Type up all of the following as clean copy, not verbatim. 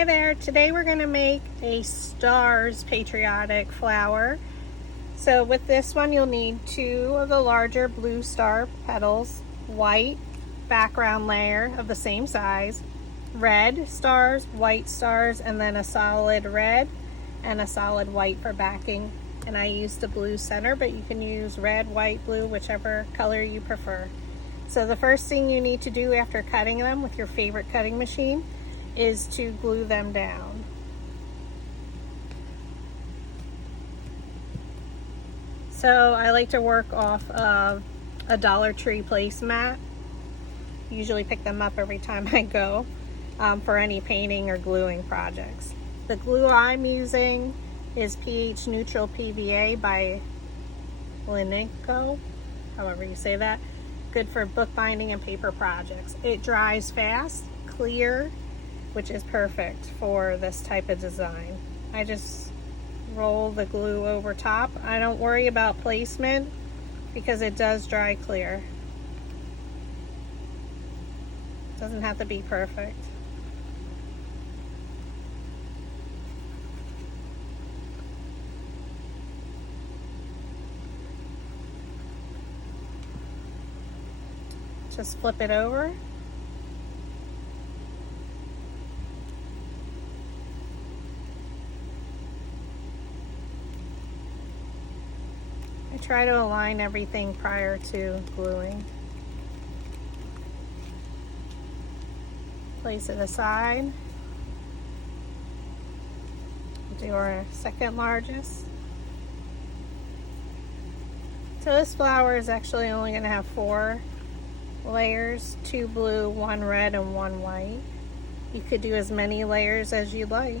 Hi there, today we're going to make a stars patriotic flower. So with this one you'll need 2 of the larger blue star petals, white background layer of the same size, red stars, white stars, and then a solid red and a solid white for backing. And I used the blue center, but you can use red, white, blue, whichever color you prefer. So the first thing you need to do after cutting them with your favorite cutting machine is to glue them down. So I like to work off of a Dollar Tree placemat. Usually pick them up every time I go for any painting or gluing projects. The glue I'm using is pH neutral PVA by Linico, however you say that. Good for bookbinding and paper projects. It dries fast, clear, which is perfect for this type of design. I just roll the glue over top. I don't worry about placement because it does dry clear. Doesn't have to be perfect. Just flip it over. I try to align everything prior to gluing. Place it aside. Do our second largest. So this flower is actually only going to have 4 layers, 2 blue, 1 red, and 1 white. You could do as many layers as you like,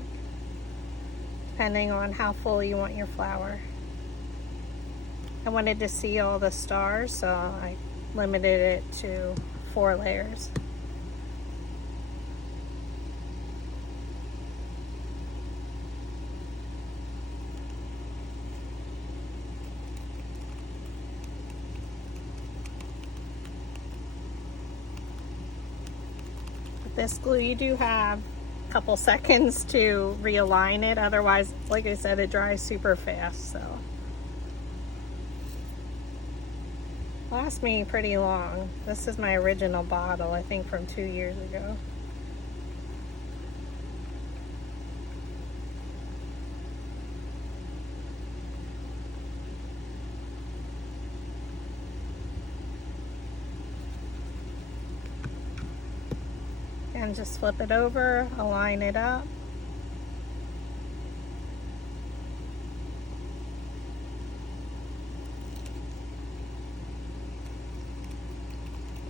depending on how full you want your flower. I wanted to see all the stars, so I limited it to 4 layers. With this glue, you do have a couple seconds to realign it. Otherwise, like I said, it dries super fast, so. Lasts me pretty long. This is my original bottle, I think from 2 years ago. And just flip it over, align it up.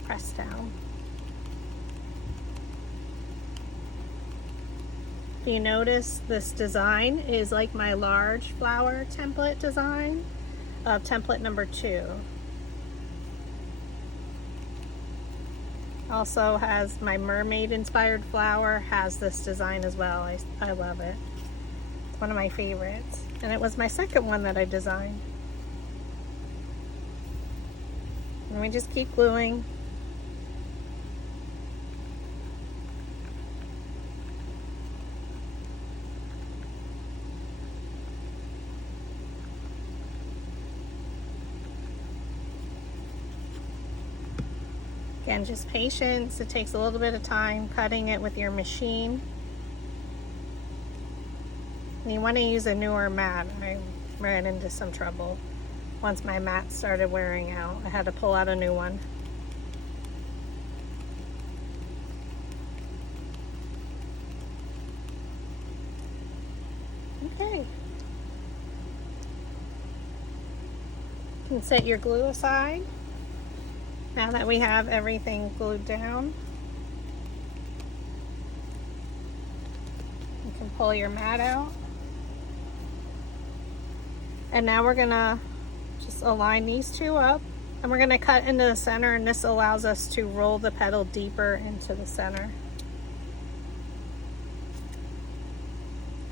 Press down. If you notice, this design is like my large flower template design of template number 2. Also has my mermaid inspired flower, has this design as well. I love it. It's one of my favorites. And it was my second one that I designed. And we just keep gluing. Again, just patience. It takes a little bit of time cutting it with your machine. And you want to use a newer mat. I ran into some trouble once my mat started wearing out. I had to pull out a new one. Okay. You can set your glue aside. Now that we have everything glued down, you can pull your mat out. And now we're gonna just align these 2 up, and we're gonna cut into the center, and this allows us to roll the petal deeper into the center.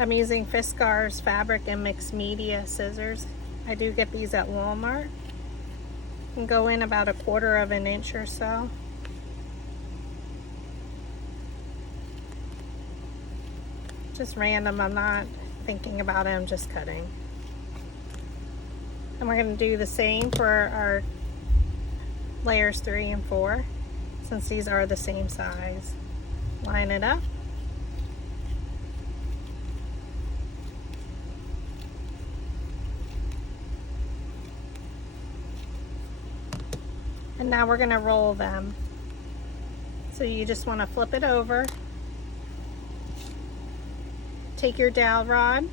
I'm using Fiskars fabric and mixed media scissors. I do get these at Walmart. And go in about 1/4 of an inch or so. Just random, I'm not thinking about it, I'm just cutting. And we're going to do the same for our layers 3 and 4, since these are the same size. Line it up. And now we're going to roll them. So you just want to flip it over. Take your dowel rod,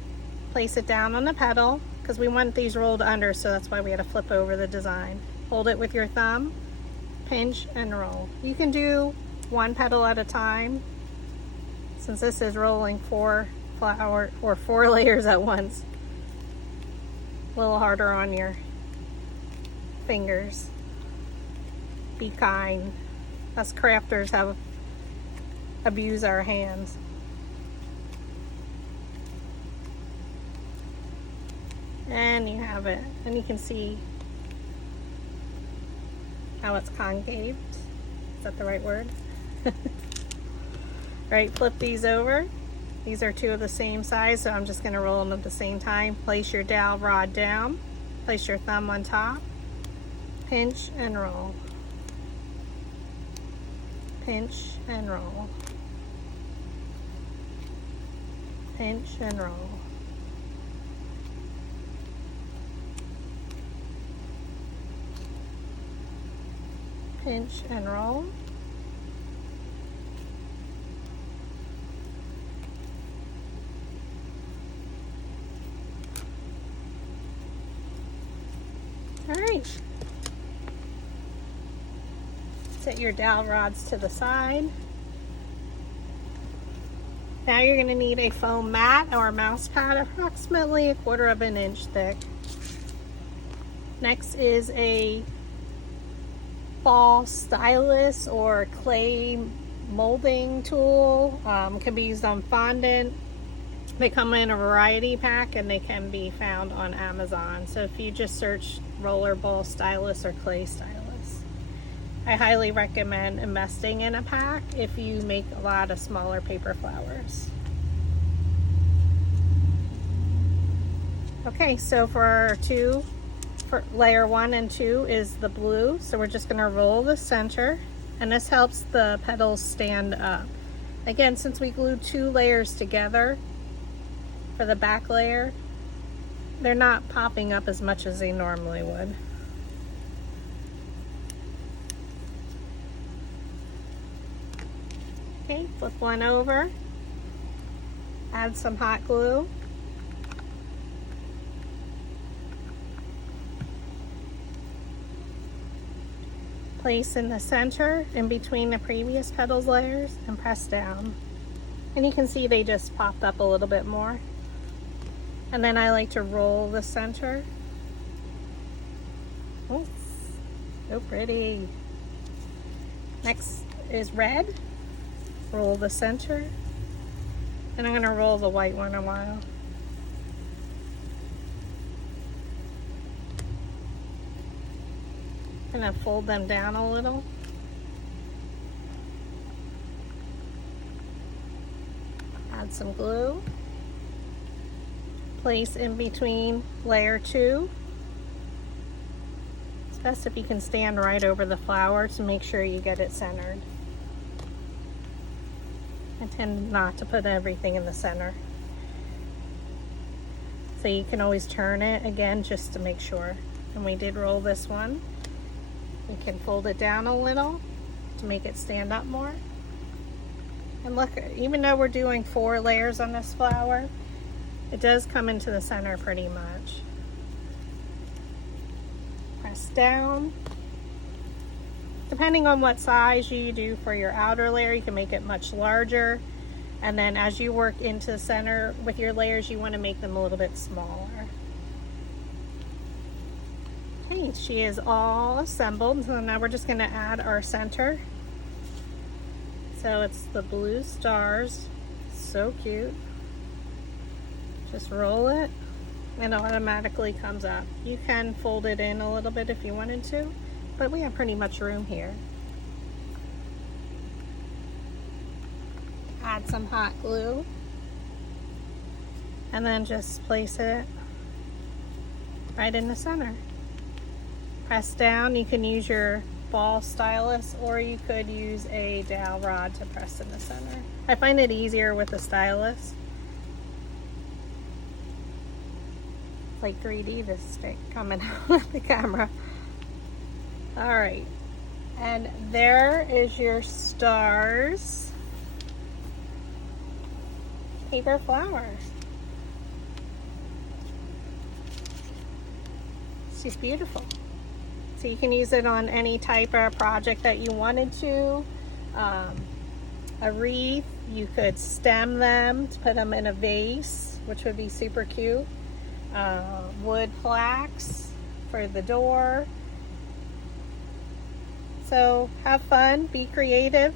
place it down on the petal, because we want these rolled under, so that's why we had to flip over the design. Hold it with your thumb, pinch and roll. You can do one petal at a time, since this is rolling 4 layers at once. A little harder on your fingers. Be kind. Us crafters have abused our hands. And you have it. And you can see how it's concaved. Is that the right word? Right, flip these over. These are 2 of the same size, so I'm just going to roll them at the same time. Place your dowel rod down. Place your thumb on top. Pinch and roll. Pinch and roll. Pinch and roll. Pinch and roll. All right. Set your dowel rods to the side. Now you're going to need a foam mat or mouse pad approximately 1/4 of an inch thick. Next is a ball stylus or clay molding tool. Can be used on fondant. They come in a variety pack and they can be found on Amazon. So if you just search roller ball stylus or clay stylus. I highly recommend investing in a pack if you make a lot of smaller paper flowers. Okay, so for layer 1 and 2 is the blue. So we're just going to roll the center, and this helps the petals stand up. Again, since we glued 2 layers together for the back layer, they're not popping up as much as they normally would. Okay, flip one over, add some hot glue. Place in the center in between the previous petals layers and press down. And you can see they just popped up a little bit more. And then I like to roll the center. Oh, so pretty. Next is red. Roll the center, and I'm going to roll the white one a while. I'm going to fold them down a little. Add some glue. Place in between layer 2. It's best if you can stand right over the flower to make sure you get it centered. I tend not to put everything in the center. So you can always turn it again just to make sure. And we did roll this one. We can fold it down a little to make it stand up more. And look, even though we're doing 4 layers on this flower, it does come into the center pretty much. Press down. Depending on what size you do for your outer layer, you can make it much larger. And then as you work into the center with your layers, you want to make them a little bit smaller. Okay, she is all assembled. So now we're just going to add our center. So it's the blue stars. So cute. Just roll it and it automatically comes up. You can fold it in a little bit if you wanted to, but we have pretty much room here. Add some hot glue. and then just place it right in the center. Press down. You can use your ball stylus, or you could use a dowel rod to press in the center. I find it easier with a stylus. It's like 3D, this stick coming out of the camera. All right, and there is your stars paper flower. She's beautiful. So you can use it on any type of project that you wanted to. A wreath, you could stem them to put them in a vase, which would be super cute. Wood plaques for the door. So have fun, be creative.